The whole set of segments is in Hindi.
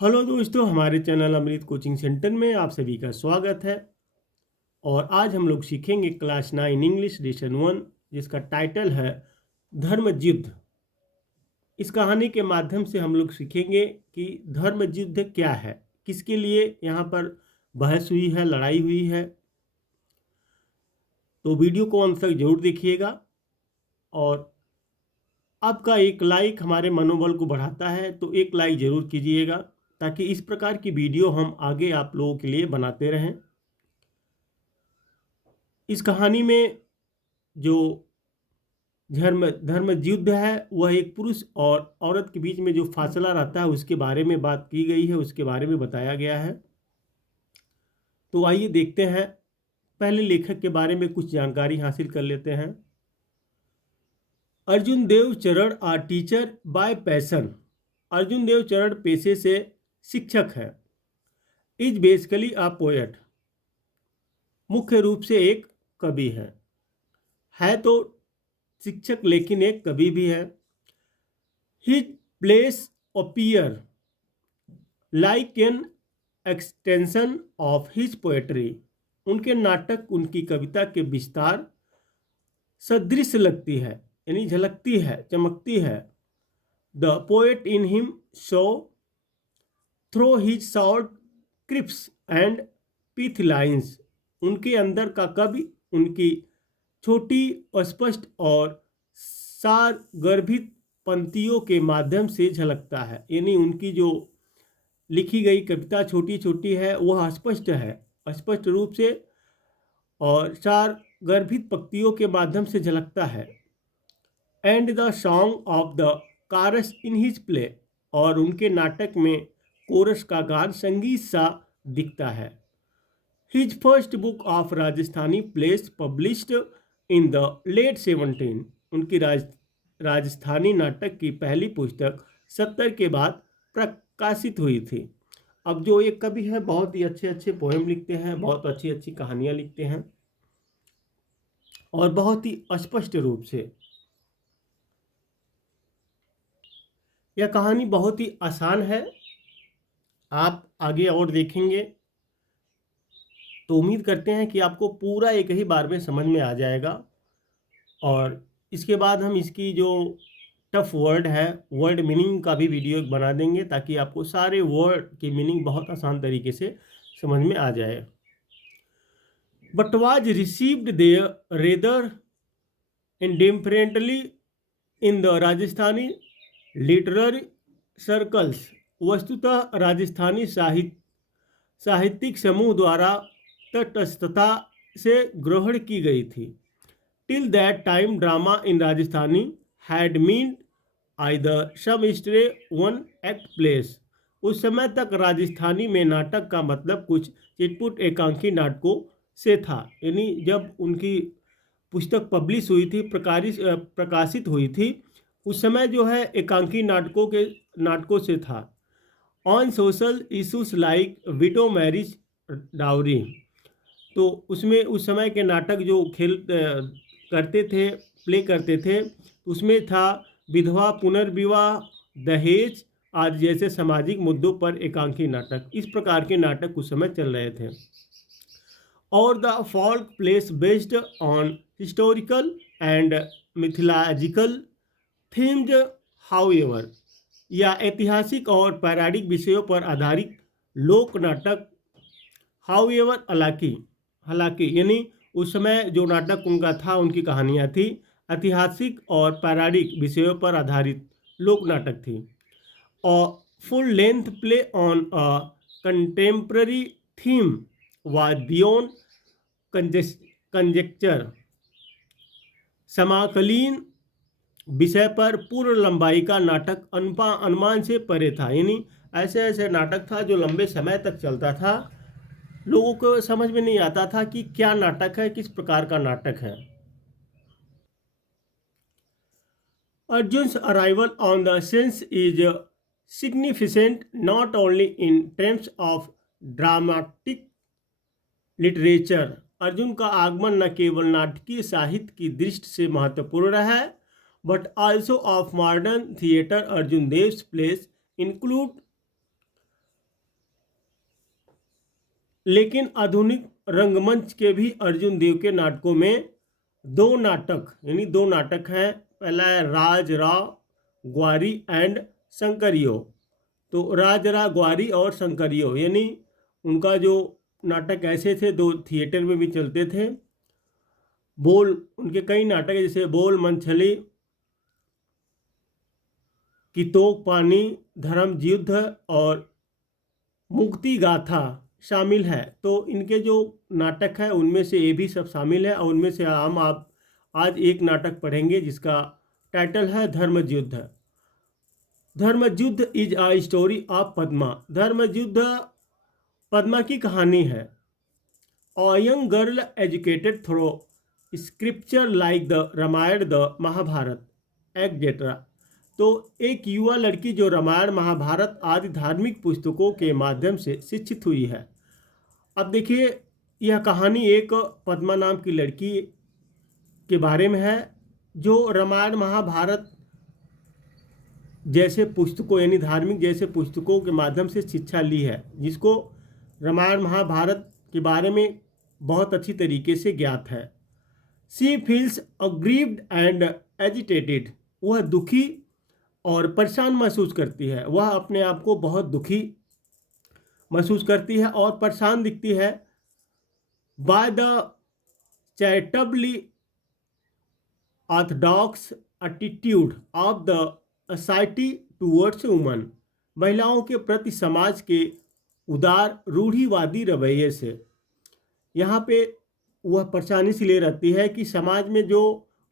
हेलो दोस्तों, हमारे चैनल अमृत कोचिंग सेंटर में आप सभी का स्वागत है। और आज हम लोग सीखेंगे क्लास 9 इंग्लिश लेसन 1, जिसका टाइटल है धर्म युद्ध। इस कहानी के माध्यम से हम लोग सीखेंगे कि धर्म युद्ध क्या है, किसके लिए यहाँ पर बहस हुई है, लड़ाई हुई है। तो वीडियो को अंत तक जरूर देखिएगा। और आपका एक लाइक हमारे मनोबल को बढ़ाता है, तो एक लाइक ज़रूर कीजिएगा ताकि इस प्रकार की वीडियो हम आगे आप लोगों के लिए बनाते रहें। इस कहानी में जो धर्म धर्म युद्ध है वह एक पुरुष और औरत के बीच में जो फासला रहता है उसके बारे में बात की गई है, उसके बारे में बताया गया है। तो आइए देखते हैं। पहले लेखक के बारे में कुछ जानकारी हासिल कर लेते हैं। Arjun Dev Charan are teacher by passion. Arjun Dev Charan पेशे से शिक्षक है। इज बेसिकली अ पोएट, मुख्य रूप से एक कवि है तो शिक्षक लेकिन एक कवि भी है। His place appear like an extension of his poetry. उनके नाटक उनकी कविता के विस्तार सदृश लगती है, यानी झलकती है, चमकती है। The poet in him show through his short crisp and pith lines. उनके अंदर का कवि उनकी छोटी, अस्पष्ट और सार गर्भित पंक्तियों के माध्यम से झलकता है। यानी उनकी जो लिखी गई कविता छोटी छोटी है, वह अस्पष्ट है, अस्पष्ट रूप से और सार गर्भित पंक्तियों के माध्यम से झलकता है। And the song of the cars in his play, और उनके नाटक में कोरस का गान संगीत सा दिखता है। His first book of Rajasthani plays published in the late 17। उनकी राजस्थानी नाटक की पहली पुस्तक 70 के बाद प्रकाशित हुई थी। अब जो एक कवि है, बहुत ही अच्छे अच्छे पोएम लिखते हैं, बहुत अच्छी अच्छी कहानियाँ लिखते हैं और बहुत ही स्पष्ट रूप से। यह कहानी बहुत ही आसान है, आप आगे और देखेंगे तो उम्मीद करते हैं कि आपको पूरा एक ही बार में समझ में आ जाएगा। और इसके बाद हम इसकी जो टफ वर्ड है, वर्ड मीनिंग का भी वीडियो बना देंगे ताकि आपको सारे वर्ड की मीनिंग बहुत आसान तरीके से समझ में आ जाए। But was received there rather indifferently in the Rajasthani literary circles. वस्तुतः राजस्थानी साहित्यिक समूह द्वारा तटस्थता से ग्रहण की गई थी। Till that time drama in Rajasthani had meant either some stray one act plays. उस समय तक राजस्थानी में नाटक का मतलब कुछ चिटपुट एकांकी नाटकों से था। यानी जब उनकी पुस्तक पब्लिश हुई थी, प्रकाशित हुई थी, उस समय जो है एकांकी नाटकों से था। On social issues like window marriage, dowry. तो उसमें उस समय के नाटक जो करते थे, प्ले करते थे, उसमें था विधवा पुनर्विवाह, दहेज आदि जैसे सामाजिक मुद्दों पर एकांकी नाटक। इस प्रकार के नाटक उस समय चल रहे थे। और the folk place based on historical and mythological themed however, या ऐतिहासिक और पौराणिक विषयों पर आधारित लोक नाटक। हाउएवर, हालांकि यानी उस समय जो नाटक उनका था, उनकी कहानियाँ थी, ऐतिहासिक और पौराणिक विषयों पर आधारित लोक नाटक थी। और full length play on a contemporary theme was beyond conjecture. समाकलीन विषय पर पूर्ण लंबाई का नाटक अनुमान से परे था। यानी ऐसे ऐसे नाटक था जो लंबे समय तक चलता था, लोगों को समझ में नहीं आता था कि क्या नाटक है, किस प्रकार का नाटक है। Arjun's arrival on the sense is significant not only in terms of dramatic literature. Arjun का आगमन न केवल नाटकीय साहित्य की दृष्टि से महत्वपूर्ण है, but also of modern theatre. Arjun Dev's place include लेकिन आधुनिक रंगमंच के भी अर्जुन देव के नाटकों में दो नाटक हैं। पहला है राज राव ग्वारी एंड शंकरियो। तो राज राव ग्वारी और शंकरियो यानी उनका जो नाटक ऐसे थे, दो थिएटर में भी चलते थे। बोल उनके कई नाटक है, जैसे बोल मंथली, कितोक पानी, धर्म युद्ध और मुक्ति गाथा शामिल है। तो इनके जो नाटक है उनमें से ये भी सब शामिल है, और उनमें से हम आप आज एक नाटक पढ़ेंगे जिसका टाइटल है Dharmayuddh. Dharmayuddh is a story of Padma. Dharmayuddh Padma की कहानी है। A young girl educated through scripture like the Ramayana, the Mahabharata etc. तो एक युवा लड़की जो रामायण महाभारत आदि धार्मिक पुस्तकों के माध्यम से शिक्षित हुई है। अब देखिए, यह कहानी एक पद्मा नाम की लड़की के बारे में है जो रामायण महाभारत जैसे पुस्तकों यानी धार्मिक जैसे पुस्तकों के माध्यम से शिक्षा ली है, जिसको रामायण महाभारत के बारे में बहुत अच्छी तरीके से ज्ञात है। She feels aggrieved and agitated. वह दुखी और परेशान महसूस करती है। वह अपने आप को बहुत दुखी महसूस करती है और परेशान दिखती है। By the charitably orthodox attitude of the society towards woman. महिलाओं के प्रति समाज के उदार रूढ़िवादी रवैये से। यहाँ पे वह परेशानी इसलिए रहती है कि समाज में जो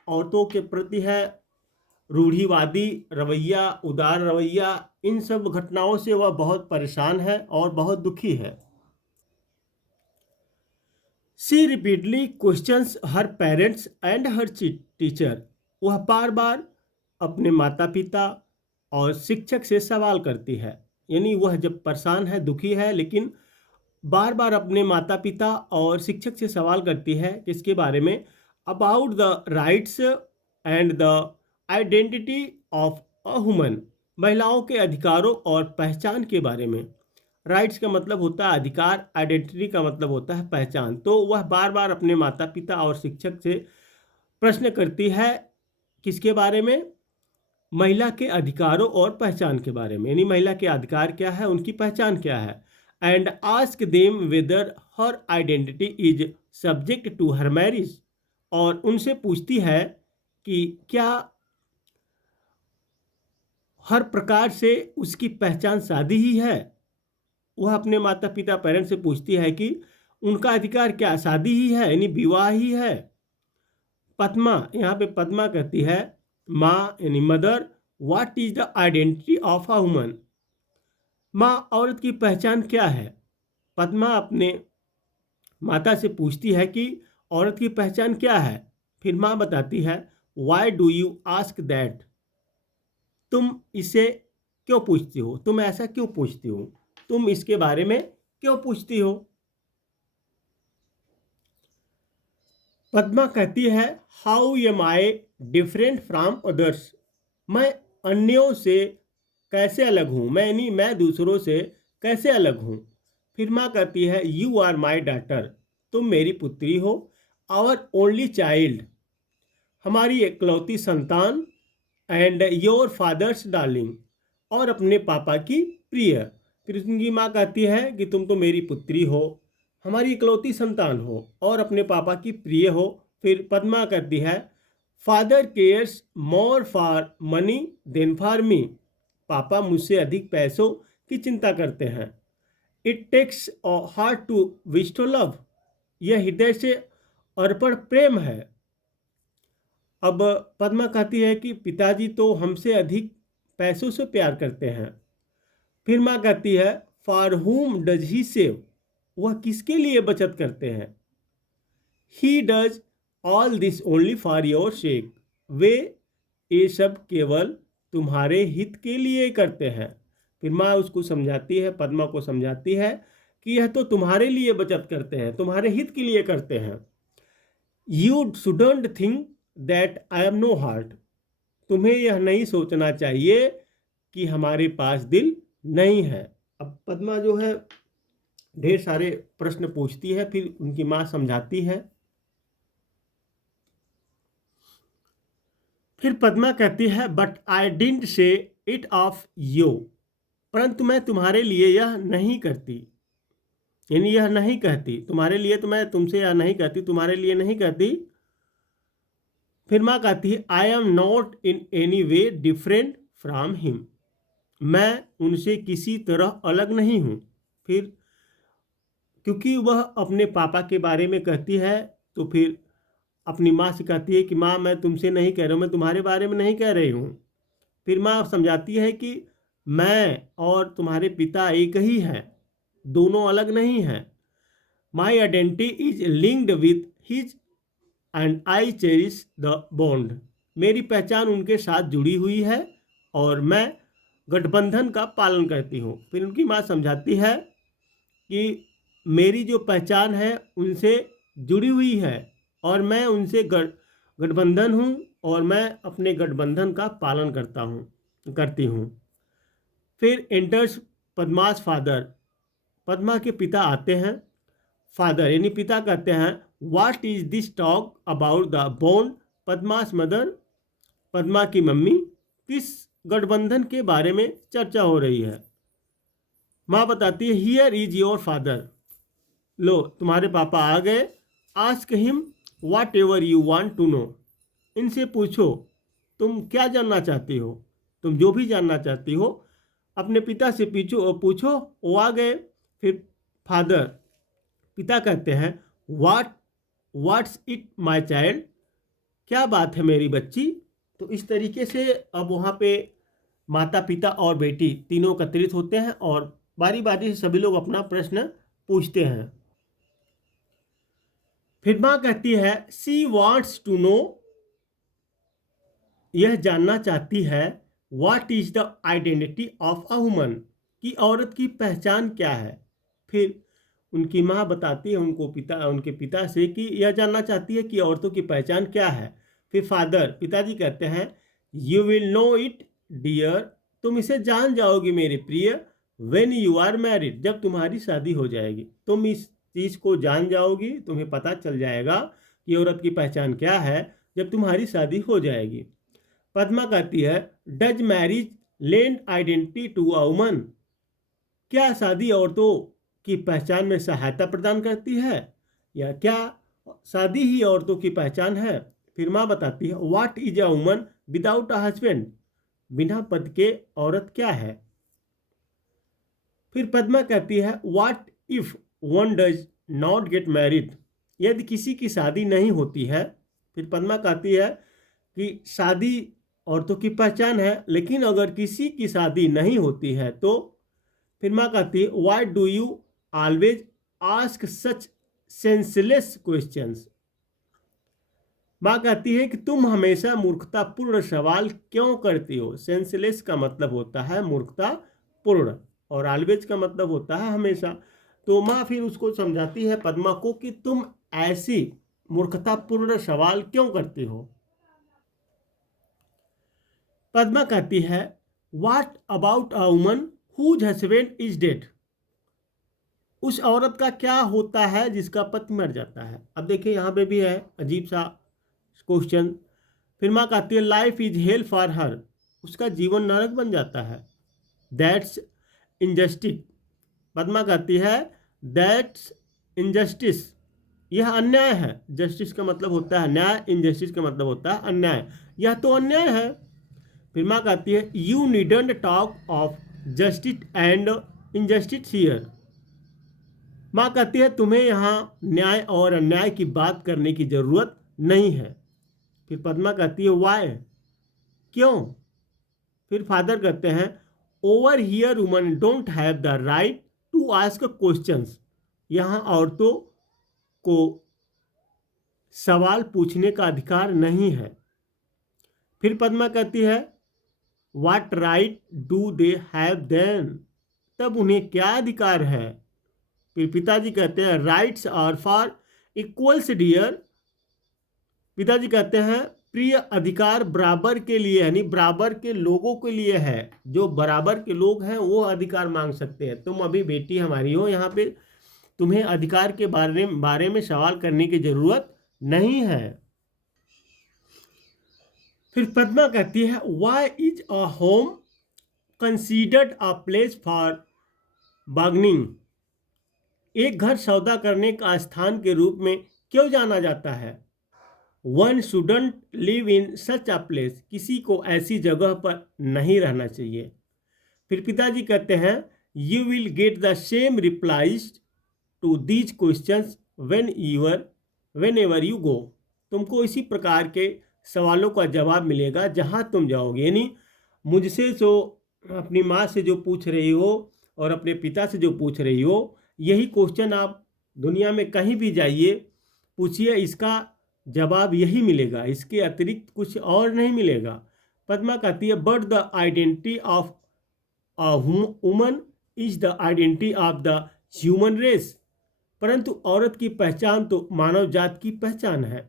औरतों के प्रति है रूढ़िवादी रवैया, उदार रवैया, इन सब घटनाओं से वह बहुत परेशान है और बहुत दुखी है। She repeatedly questions her parents and her teacher. वह बार बार अपने माता पिता और शिक्षक से सवाल करती है। यानी वह जब परेशान है, दुखी है, लेकिन बार बार अपने माता पिता और शिक्षक से सवाल करती है किसके बारे में, about the rights and the identity of a human. महिलाओं के अधिकारों और पहचान के बारे में। राइट्स का मतलब होता है अधिकार, आइडेंटिटी का मतलब होता है पहचान। तो वह बार बार अपने माता पिता और शिक्षक से प्रश्न करती है किसके बारे में, महिला के अधिकारों और पहचान के बारे में। यानी महिला के अधिकार क्या है, उनकी पहचान क्या है। And ask them whether her identity is subject to her marriage. और उनसे पूछती है कि क्या हर प्रकार से उसकी पहचान शादी ही है। वह अपने माता पिता पेरेंट्स से पूछती है कि उनका अधिकार क्या शादी ही है, यानी विवाह ही है। पद्मा, यहाँ पे पद्मा कहती है माँ यानी mother, what is the identity of a woman. माँ, औरत की पहचान क्या है। पद्मा अपने माता से पूछती है कि औरत की पहचान क्या है। फिर माँ बताती है why do you ask that. तुम इसे क्यों पूछती हो, तुम ऐसा क्यों पूछती हो, तुम इसके बारे में क्यों पूछती हो। पद्मा कहती है how am I different from others. मैं अन्यों से कैसे अलग हूँ, मैं दूसरों से कैसे अलग हूँ। फिर माँ कहती है यू आर माई डॉटर। तुम मेरी पुत्री हो। Our only child. हमारी एकलौती संतान। And your father's darling. और अपने पापा की प्रिय। फिर उनकी माँ कहती है कि तुम तो मेरी पुत्री हो, हमारी इकलौती संतान हो और अपने पापा की प्रिय हो। फिर पद्मा कहती है father cares more for money than for me. पापा मुझसे अधिक पैसों की चिंता करते हैं। It takes a heart to wish to love. यह हृदय से अर्पण प्रेम है। अब पद्मा कहती है कि पिताजी तो हमसे अधिक पैसों से प्यार करते हैं। फिर माँ कहती है फॉर हुम डज ही सेव। वह किसके लिए बचत करते हैं। He does all this only for your sake. वे ये सब केवल तुम्हारे हित के लिए करते हैं। फिर माँ उसको समझाती है, पद्मा को समझाती है कि यह तो तुम्हारे लिए बचत करते हैं, तुम्हारे हित के लिए करते हैं। You shouldn't think that I am no heart. तुम्हें यह नहीं सोचना चाहिए कि हमारे पास दिल नहीं है। अब पद्मा जो है ढेर सारे प्रश्न पूछती है, फिर उनकी माँ समझाती है। फिर पद्मा कहती है, but I didn't say it of you, परंतु मैं तुम्हारे लिए यह नहीं करती, यानी यह नहीं कहती तुम्हारे लिए, तो मैं तुमसे यह नहीं कहती, तुम्हारे लिए नहीं कहती। फिर माँ कहती है, I am not in any way different from him, मैं उनसे किसी तरह अलग नहीं हूँ। फिर क्योंकि वह अपने पापा के बारे में कहती है, तो फिर अपनी माँ से कहती है कि माँ मैं तुमसे नहीं कह रही हूँ, मैं तुम्हारे बारे में नहीं कह रही हूँ। फिर माँ समझाती है कि मैं और तुम्हारे पिता एक ही हैं, दोनों अलग नहीं हैं। My identity is linked with his and I cherish the bond, मेरी पहचान उनके साथ जुड़ी हुई है और मैं गठबंधन का पालन करती हूँ। फिर उनकी माँ समझाती है कि मेरी जो पहचान है उनसे जुड़ी हुई है और मैं उनसे गठबंधन हूँ और मैं अपने गठबंधन का पालन करती हूँ। फिर एंटर्स पद्मास फादर, पद्मा के पिता आते हैं। फादर यानी पिता कहते हैं, what is this talk about the bond Padma's mother, Padma की मम्मी, किस गठबंधन के बारे में चर्चा हो रही है। माँ बताती है, हियर इज योर फादर, लो तुम्हारे पापा आ गए। Ask him whatever you want to know, इनसे पूछो तुम क्या जानना चाहती हो, तुम जो भी जानना चाहती हो अपने पिता से पूछो। वो आ गए। फिर फादर, पिता कहते हैं, व्हाट्स इट माय चाइल्ड, क्या बात है मेरी बच्ची। तो इस तरीके से अब वहाँ पे माता पिता और बेटी तीनों एकत्रित होते हैं और बारी बारी से सभी लोग अपना प्रश्न पूछते हैं। फिर माँ कहती है, शी वांट्स टू नो, यह जानना चाहती है, what is the identity of a woman, कि औरत की पहचान क्या है। फिर उनकी माँ बताती है उनके पिता से कि यह जानना चाहती है कि औरतों की पहचान क्या है। फिर पिताजी कहते हैं, you will know it dear, तुम इसे जान जाओगी मेरे प्रिय, व्हेन यू आर मैरिड, जब तुम्हारी शादी हो जाएगी तुम इस चीज़ को जान जाओगी, तुम्हें पता चल जाएगा कि औरत की पहचान क्या है जब तुम्हारी शादी हो जाएगी। पद्मा कहती है, does marriage lend identity to a woman, क्या शादी औरतों की पहचान में सहायता प्रदान करती है या क्या शादी ही औरतों की पहचान है। फिर माँ बताती है, what is a woman without a husband, बिना पति के औरत क्या है। फिर पद्मा कहती है, what if one does not get married, यदि किसी की शादी नहीं होती है। फिर पद्मा कहती है कि शादी औरतों की पहचान है, लेकिन अगर किसी की शादी नहीं होती है तो। फिर माँ कहती है, why do you always ask such senseless questions, माँ कहती है कि तुम हमेशा मूर्खतापूर्ण सवाल क्यों करती हो। सेंसलेस का मतलब होता है मूर्खतापूर्ण और ऑलवेज का मतलब होता है हमेशा। तो माँ फिर उसको समझाती है पद्मा को कि तुम ऐसी मूर्खतापूर्ण सवाल क्यों करती हो। पद्मा कहती है, what about a woman whose husband is dead, उस औरत का क्या होता है जिसका पति मर जाता है। अब देखिए यहाँ पे भी है अजीब सा क्वेश्चन। फिर माँ कहती है, life is hello for her, उसका जीवन नरक बन जाता है। दैट्स इनजस्टिस, पद्मा कहती है, दैट्स इनजस्टिस, यह अन्याय है। जस्टिस का मतलब होता है न्याय, इनजस्टिस का मतलब होता है अन्याय, यह तो अन्याय है। फिर माँ कहती है, you needn't talk of justice and injustice here, माँ कहती है तुम्हें यहाँ न्याय और अन्याय की बात करने की जरूरत नहीं है। फिर पद्मा कहती है, वाई, क्यों। फिर फादर कहते हैं, over here women don't have the right to ask questions, यहाँ औरतों को सवाल पूछने का अधिकार नहीं है। फिर पद्मा कहती है, what right do they have then, तब उन्हें क्या अधिकार है। फिर पिताजी कहते हैं, rights are for equals dear, पिताजी कहते हैं प्रिय अधिकार बराबर के लिए, यानी बराबर के लोगों के लिए है, जो बराबर के लोग हैं वो अधिकार मांग सकते हैं। तुम अभी बेटी हमारी हो यहाँ पे, तुम्हें अधिकार के बारे में सवाल करने की जरूरत नहीं है। फिर पद्मा कहती है, why is a home considered a place for bargaining. एक घर सौदा करने का स्थान के रूप में क्यों जाना जाता है? One shouldn't live in such a place. किसी को ऐसी जगह पर नहीं रहना चाहिए। फिर पिताजी कहते हैं, you will get the same replies to these questions whenever you go. तुमको इसी प्रकार के सवालों का जवाब मिलेगा जहां तुम जाओगे। यानी मुझसे जो अपनी माँ से जो पूछ रही हो और अपने पिता से जो पूछ रही हो, यही क्वेश्चन आप दुनिया में कहीं भी जाइए पूछिए, इसका जवाब यही मिलेगा, इसके अतिरिक्त कुछ और नहीं मिलेगा। पद्मा कहती है, but the identity of a woman is the identity of the human race. परंतु औरत की पहचान तो मानव जात की पहचान है।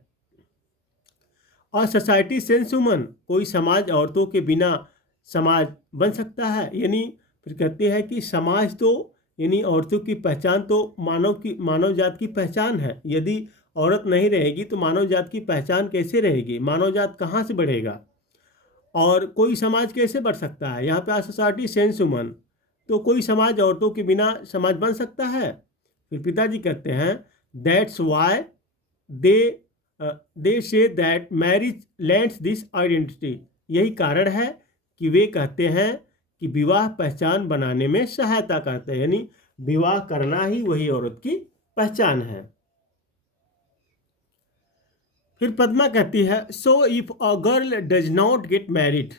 और सोसाइटी सेंस वुमन, कोई समाज औरतों के बिना समाज बन सकता है? यानी फिर कहते हैं कि समाज तो यानी औरतों की पहचान तो मानव जात की पहचान है। यदि औरत नहीं रहेगी तो मानव जात की पहचान कैसे रहेगी? मानव जात कहाँ से बढ़ेगा? और कोई समाज कैसे बढ़ सकता है? यहाँ पे सोसाइटी सेंस वुमन, तो कोई समाज औरतों के बिना समाज बन सकता है? फिर पिताजी कहते हैं, that's why they say that marriage lands this identity. यही कारण है कि वे कहते हैं कि विवाह पहचान बनाने में सहायता करते हैं। यानी विवाह करना ही वही औरत की पहचान है। फिर पद्मा कहती है, so if a girl does not get married.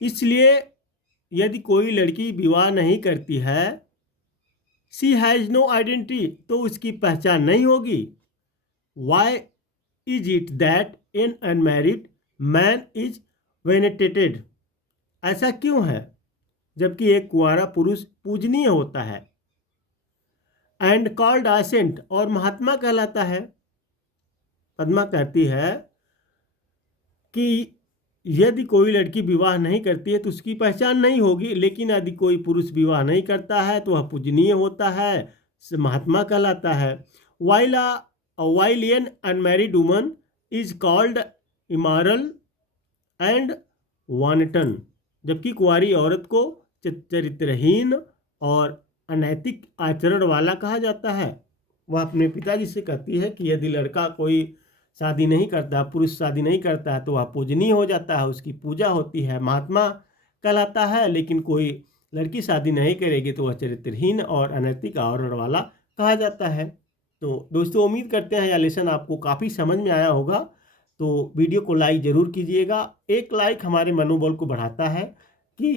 इसलिए यदि कोई लड़की विवाह नहीं करती है, शी हैज नो आइडेंटिटी, तो उसकी पहचान नहीं होगी। Why is it that an unmarried man is venerated. ऐसा क्यों है जबकि एक कुंवारा पुरुष पूजनीय होता है? एंड कॉल्ड अ सेंट, और महात्मा कहलाता है। पद्मा कहती है कि यदि कोई लड़की विवाह नहीं करती है तो उसकी पहचान नहीं होगी, लेकिन यदि कोई पुरुष विवाह नहीं करता है तो वह पूजनीय होता है, महात्मा कहलाता है। While an unmarried woman is called immoral and wanton. जबकि कुंवारी औरत को चरित्रहीन और अनैतिक आचरण वाला कहा जाता है। वह अपने पिताजी से कहती है कि यदि लड़का कोई शादी नहीं करता, पुरुष शादी नहीं करता है तो वह पूजनीय हो जाता है, उसकी पूजा होती है, महात्मा कहलाता है। लेकिन कोई लड़की शादी नहीं करेगी तो वह चरित्रहीन और अनैतिक आवरण वाला कहा जाता है। तो दोस्तों, उम्मीद करते हैं यह लेसन आपको काफ़ी समझ में आया होगा। तो वीडियो को लाइक ज़रूर कीजिएगा। एक लाइक हमारे मनोबल को बढ़ाता है कि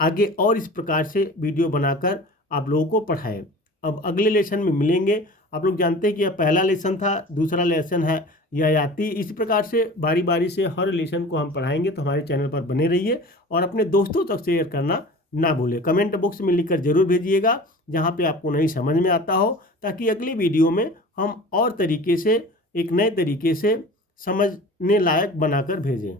आगे और इस प्रकार से वीडियो बनाकर आप लोगों को पढ़ाएं। अब अगले लेसन में मिलेंगे। आप लोग जानते हैं कि यह पहला लेसन था, दूसरा लेसन है याति। इसी प्रकार से बारी बारी से हर लेसन को हम पढ़ाएंगे, तो हमारे चैनल पर बने रहिए और अपने दोस्तों तक शेयर करना ना भूलें। कमेंट बॉक्स में लिखकर जरूर भेजिएगा जहाँ पे आपको नहीं समझ में आता हो, ताकि अगली वीडियो में हम और तरीके से, एक नए तरीके से समझने लायक बनाकर भेजें।